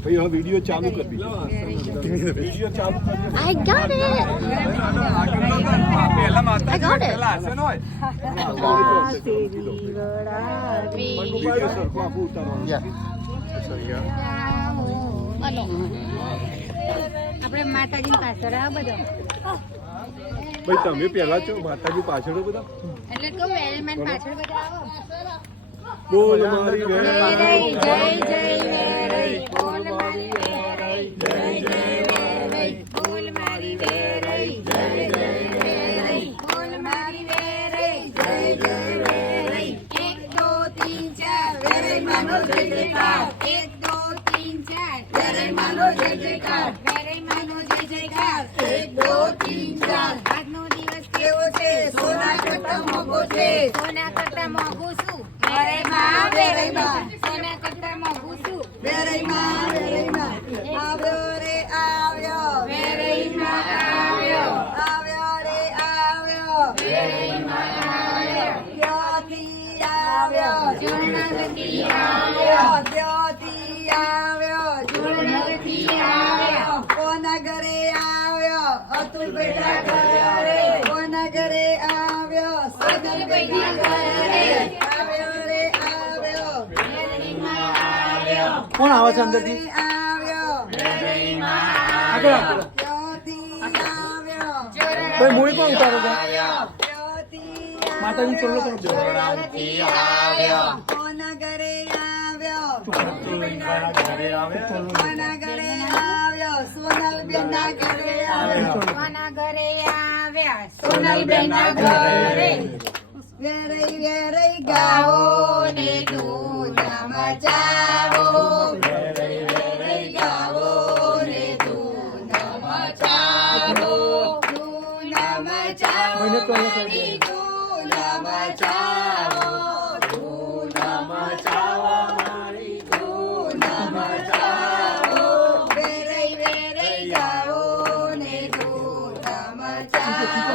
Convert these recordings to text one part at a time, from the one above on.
ભાઈ હવે વિડીયો ચાલુ કરી દીધો વિડીયો ચાલુ કરી દીધો I got it. I got it. Video સરખો આપું ઉતારવાનું આપણે માતાજી પાછળ આ બધા ભાઈ તમે પહેલા છો માતાજી પાછળ બધા એટલે કહું એલિમેન્ટ પાછળ બધા આવો બોલ મારી જય જય વેરઈ બોલ મારી વેરઈ જય જય વેરઈ બોલ મારી વેરઈ જય જય વેરઈ બોલ મારી વેરઈ જય જય વેરઈ 1 2 3 4 વેરઈ માનો જય જયકાર 1 2 3 4 વેરઈ માનો જય જયકાર વેરઈ માનો જય જયકાર 1 2 3 4 આજનો દિવસ કેવો છે સોના કરતા મોંઘો છે સોના કરતા મોંઘું શું વેરઈમાં સોના કરતા મોંઘું શું વેરઈમાં આવ્યો રે આવ્યો વેરઈમાં આવ્યો રે આવ્યો વેરઈમાં આવ્યો ક્યાંથી આવ્યો જૂનાગઢથી આવ્યો ક્યાંથી આવ્યો જૂનાગઢથી આવ્યો કોના ઘરે આવ્યો અતુલ બેટા ઘરે કોના ઘરે આવ્યો સોનલ બેટા ઘરે કોણ આવે છે અંદરથી ભાઈ મૂળી કોણ ઉતારો છે માતાજી ચોલો કરો છો કોના ઘરે આવ્યો કોના ઘરે આવ્યો સોનલ બેના ઘરે આવ્યો કોના ઘરે આવ્યા સોનલ બેના ઘરે વેરઈ વેરઈ ગાઓ ને ધૂન મચાવો વેરઈ વેરઈ ગાઓ ને ધૂન મચાવો ધૂન મચાવો મારી ધૂન મચાવો ધૂન મચાવો મારી ધૂન મચાવો વેરઈ વેરઈ ગાઓ ને ધૂન મચાવો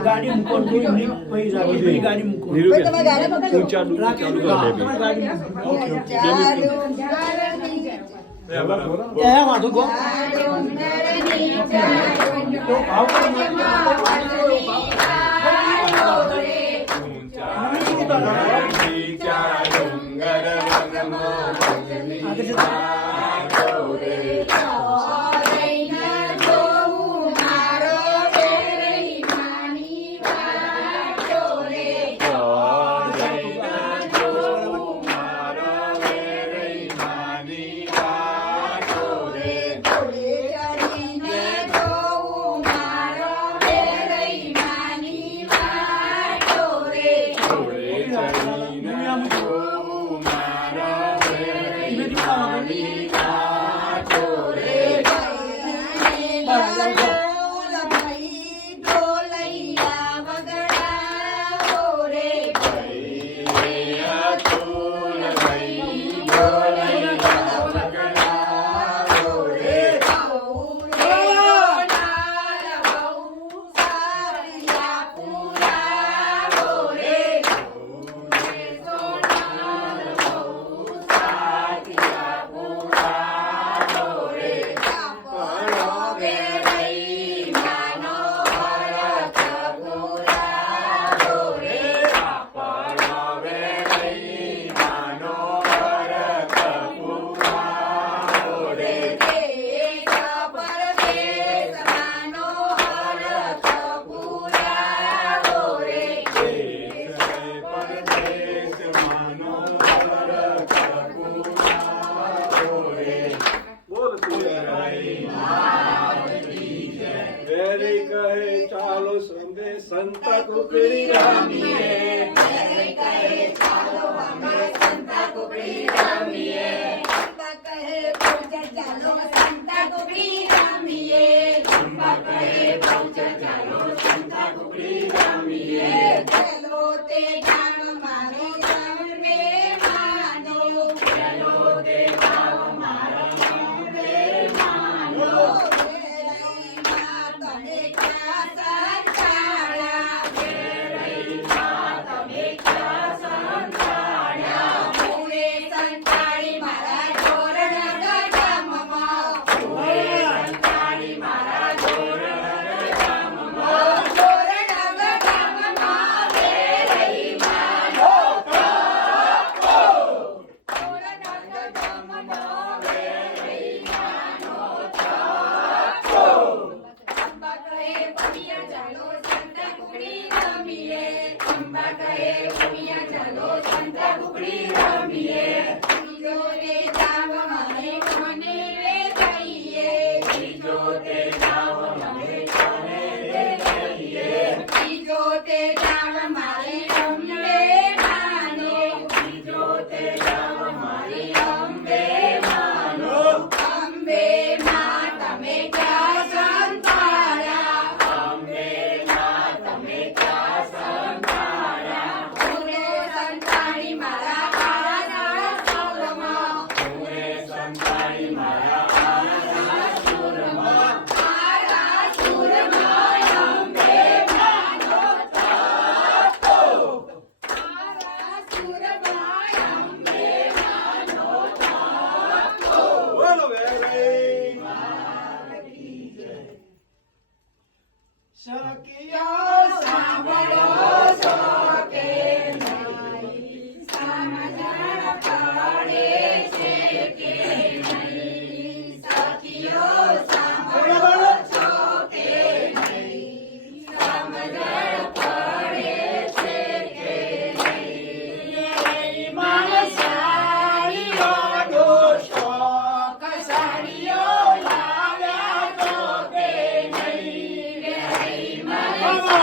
ગાડી મૂકો ગાડી મૂકો ચડીને બોલ ભાઈ ઢોલૈયા વગડાવો રે વેરી કહે ચાલો સંગે સંત કુકડી રામીએ Come on.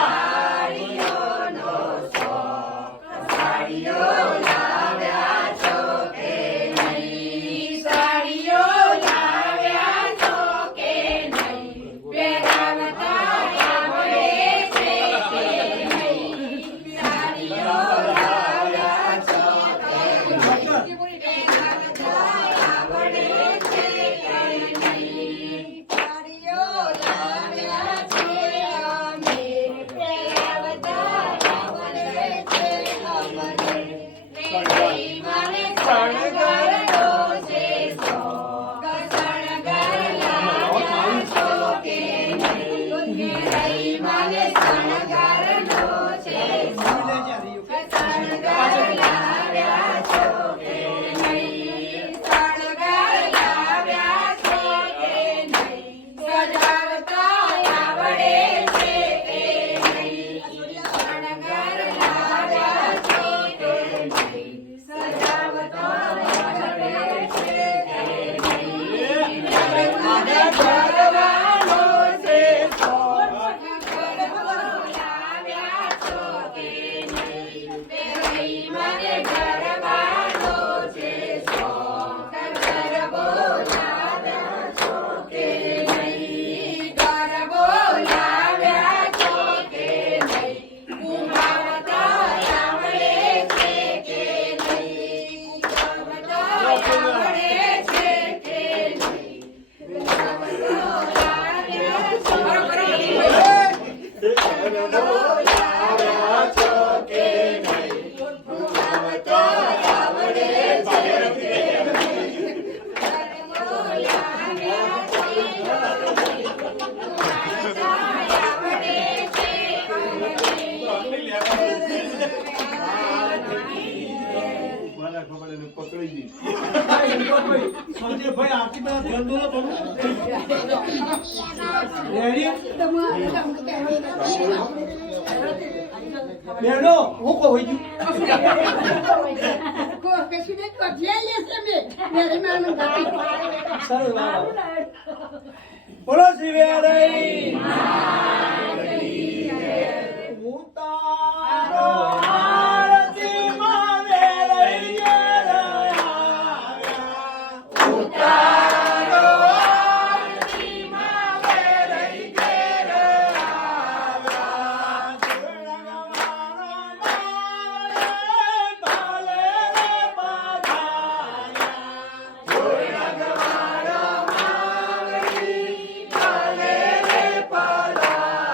બોલાવ્યા છો કે નહીં ભૂલાવતો આવડે છે બોલાવ્યા છે પકડી દી સંજયભાઈ આરતી માં ધ્યાન દો થોડું રેડી બેનો હું કહું છું સરસ બોલો શ્રી વેળઈ ઉતારો આરતી માં વેળઈ ઉતારો આરતી માં વેળઈ ભલે રે પધાર્યા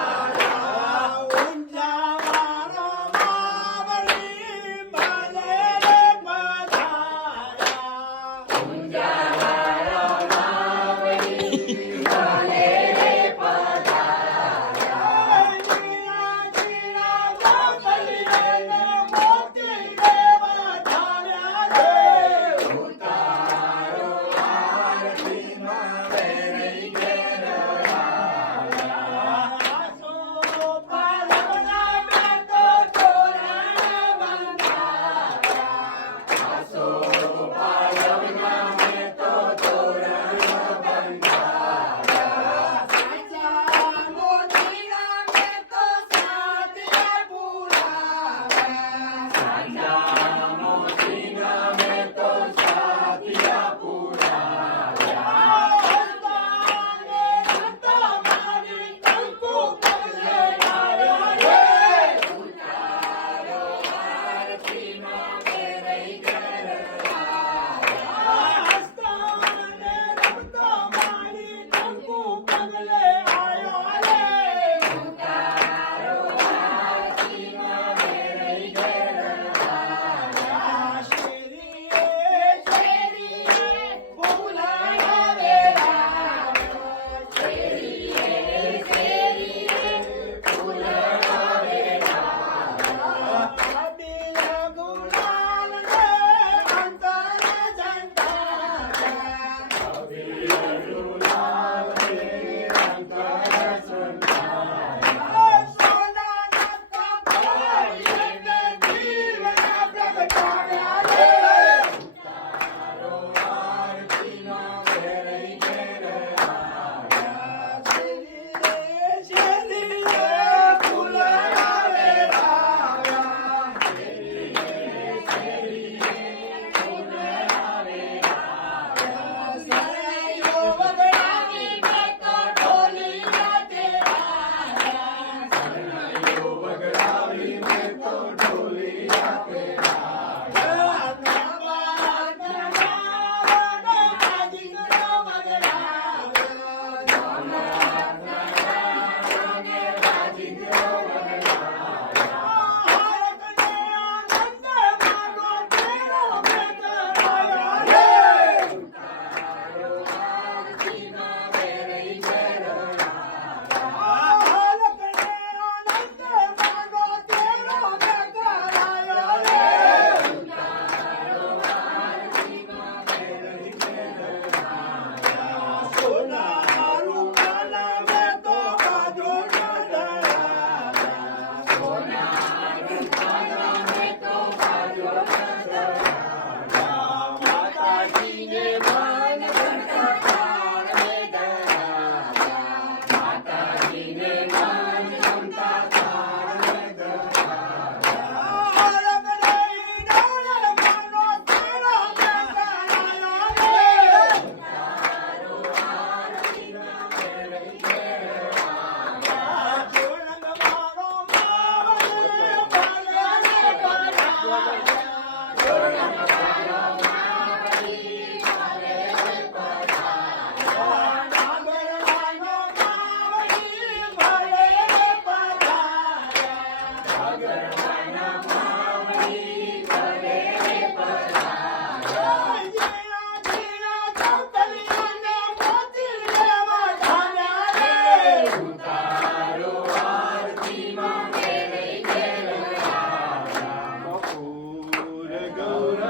કપૂર ગૌરવ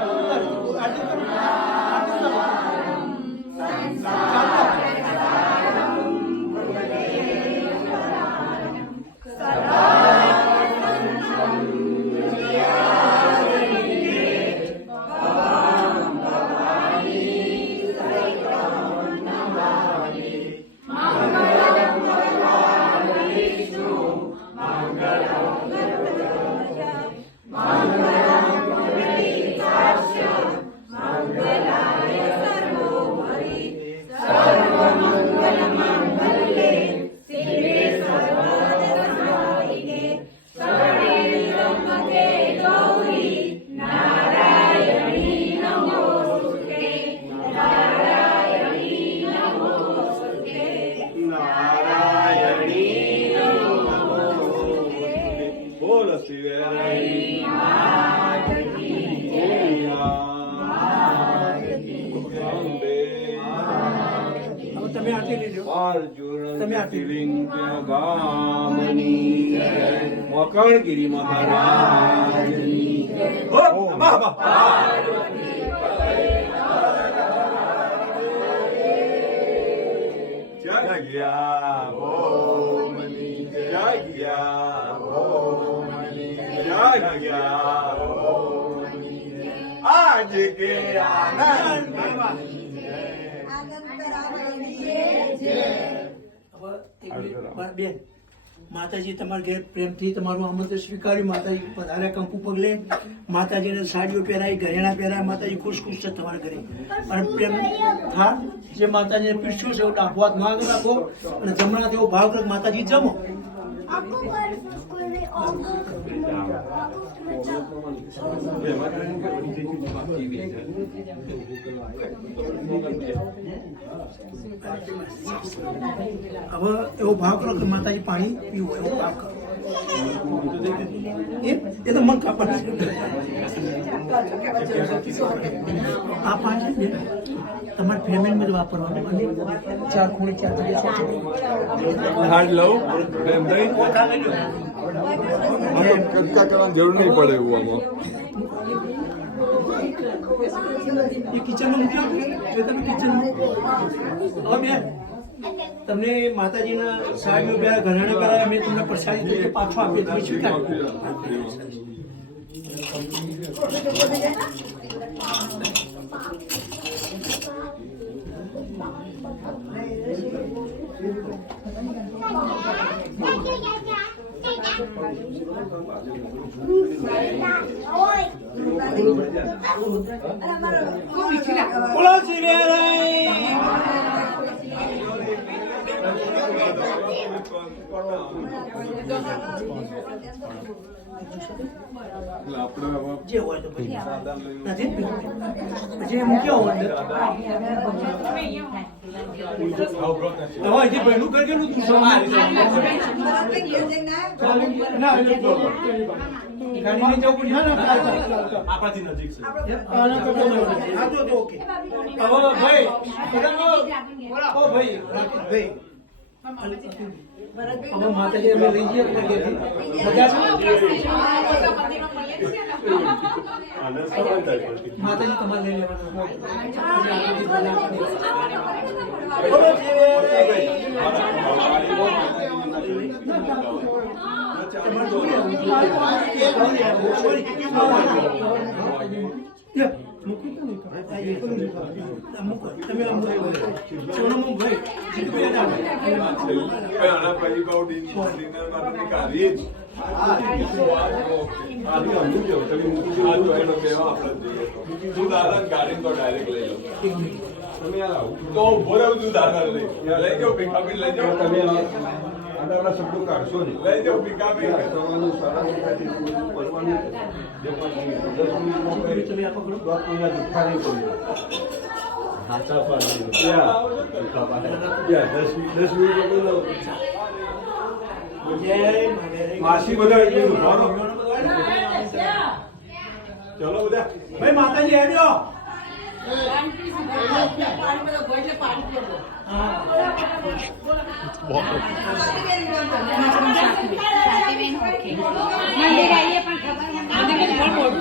બોલ શિવરાઈ તમે આટલી લેજો તમે ગામની મકરગીરી મહારાજની જગ્યા ભોમની જગ્યા ભોમની જગ્યા ભોમની આજ કે આનંદ બેન માતાજી તમારા ઘેર પ્રેમથી તમારું આમંત્રણ સ્વીકાર્યું. માતાજી વધારે કંકુ પગલે માતાજીને સાડીઓ પહેરાય, ઘરેણા પહેરાય. માતાજી ખુશ ખુશ છે તમારા ઘરે. અને પ્રેમ હા જે માતાજીને પીરસ્યું છે એવું ડાબો હાથ માગ રાખો અને જમણા તેવો ભાવ કરો માતાજી જમો. હવે એવો ભાવ કરો કે માતાજી પાણી પીવું એવો ભાવ કરો. એ તો મન કાપડ આ પાણી છે ને તમારે ફેમિલીમાં જ વાપરવાનું અને ચાર ખૂણે ચાર જગ્યાએ હાડ લઉં એમ નહીં કટકા કરવાની જરૂર નહીં પડે એવું આમાં એ કિચનમાં મૂક્યો એ તમે કિચનમાં હવે બેન તમને માતાજીના સાડીઓ પહેરા ઘરેણા પહેરા મેં તમને પ્રસાદી તરીકે પાછો આપીએ તમે સ્વીકાર બોલો શિવરાઈ જે હોય તો પછી નથી પછી મૂક્યો હોય હવે જે પહેલું કરેલું તું સમાજ ના ગાડીને જવું ના આપણાથી નજીક છે હા તો ઓકે હવે ભાઈ ઓ ભાઈ ભાઈ હવે માતાજી અમે લઈ જઈએ મજા માતાજી તમારે લઈ ગાડી તો ડાયરેક્ટ લઈ લો તમે તો બોલાવ તું દાદા લઈ જાઓ પિકઅપ લઈ જાઓ તમે આડા શબ્દો કાઢશો ને લઈ જાઓ પિકઅપ કરવાનું સારા કરવાનું જે પણ 10 મિનિટમાં કરી તમે આપો ગ્રુપ કોઈના દુખા નહીં પડે હાચા પાડી યા 10 મિનિટ બોલો માસી બધા એટલું ભારો ચલો બધા ભાઈ માતાજી હેડ્યો પાણી બધો ગોઈલે પાણી પીવો સ્વાતિબેન ઓળખે. મંદિર આવીએ પણ ખબર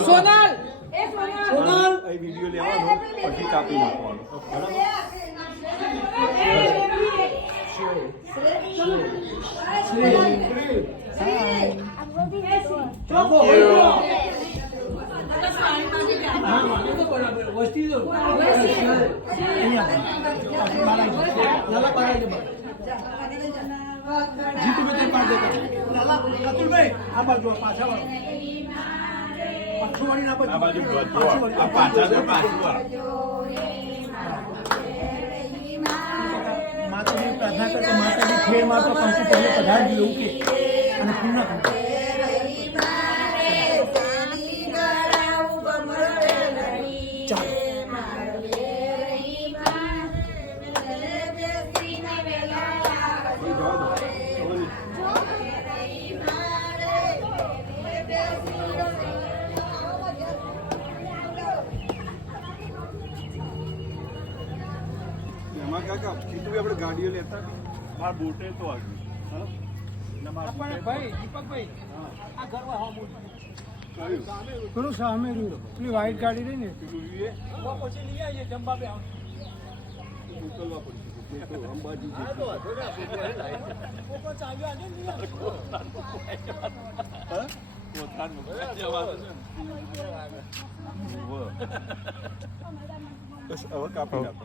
સોનલ એ વિડીયો લેવાનો પછી કાપી નાખવાનો આ બાજુ પાછા વાળો પાછું વાળી ના આ બાજુ આ પાછા તો પાછું માતાજી પ્રાર્થના કરતો માતાજી ખેડમાં તો કંકુ પહેલે પધારજો એવું કે અને પૂર્ણ કરજો એમાં કાકા કીધું આપણે ગાડીઓ લેતા મારા બોટે તો આવ્યું ભાઈ દીપકભાઈ આ ઘરમાં હા મોટું કયું પેલું સામે રહ્યું પેલી વ્હાઈટ ગાડી રહી ને કીધું એ પછી લઈ આવીએ જમવા બે મોકલવા પડશે તો અંબાજી બસ હવે કાપી નાખો